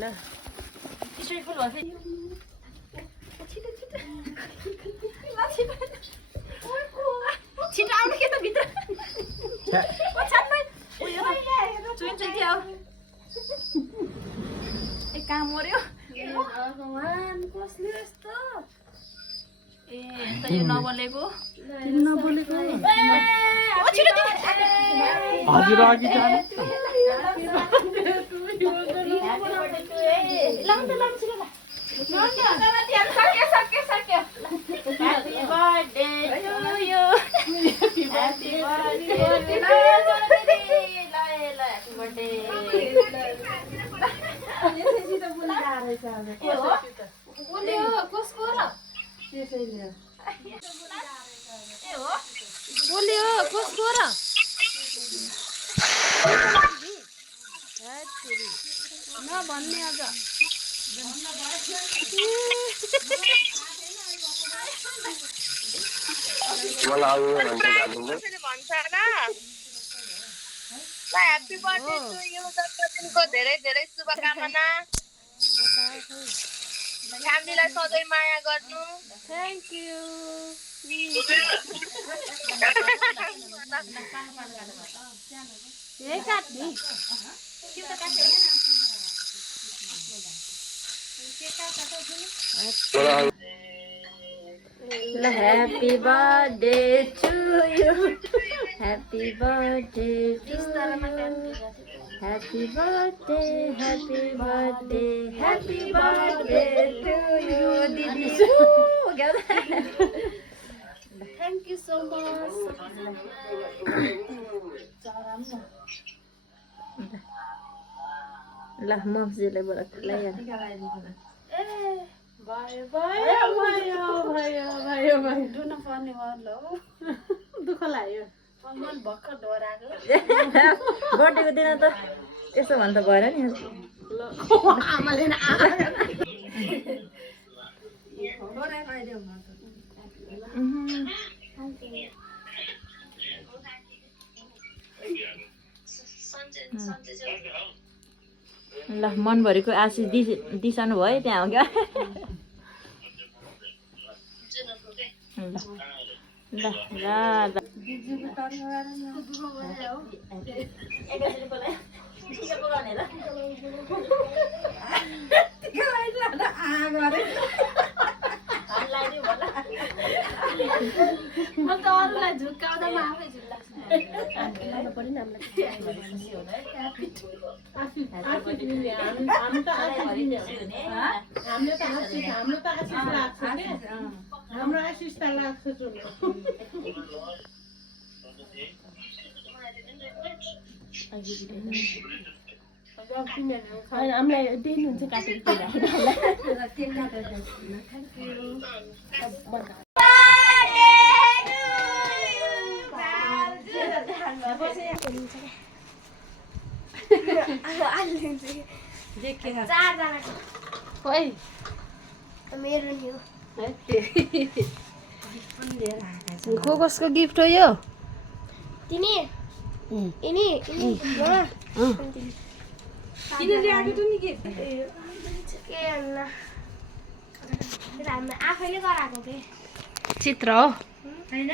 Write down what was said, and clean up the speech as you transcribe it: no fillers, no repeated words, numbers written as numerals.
ना त्यसरी फुल भयो फेरि छिटो आउनु के त भित्र कहाँ मर्यो कसले यस्तो ए त यो नबोलेको हजुर अघि जानु भन्ने अझ ह्यापी बर्थडे टु यु जन्मदिनको धेरै धेरै शुभकामना फ्यामिलीलाई सधैँ माया गर्नु थ्याङ्क यू यही काट्ने Happy birthday to you. Happy birthday to you. Happy birthday, happy birthday, happy birthday to you, Didi. Thank you so much. Lah, mamsile bola kelaya. भयो दुन पर्ने भयो दुःख लाग्यो मन भर्खर डराएको बर्थडेको दिन त यसो भन्दा भएन नि आमाले ल मनभरिको आशिष दिसानु भयो त्यहाँ हो क्या ल म त अरूलाई झुक्काउँदा म आफै हाम्रो आशिष त लाग्छ हामीलाई दिनुहुन्छ काटेको मेरो नि हो कसको गिफ्ट हो यो तिनी इनी किन ल्याएको त नि गिफ्ट के अन्ना आफैले गराएको के चित्र हो हैन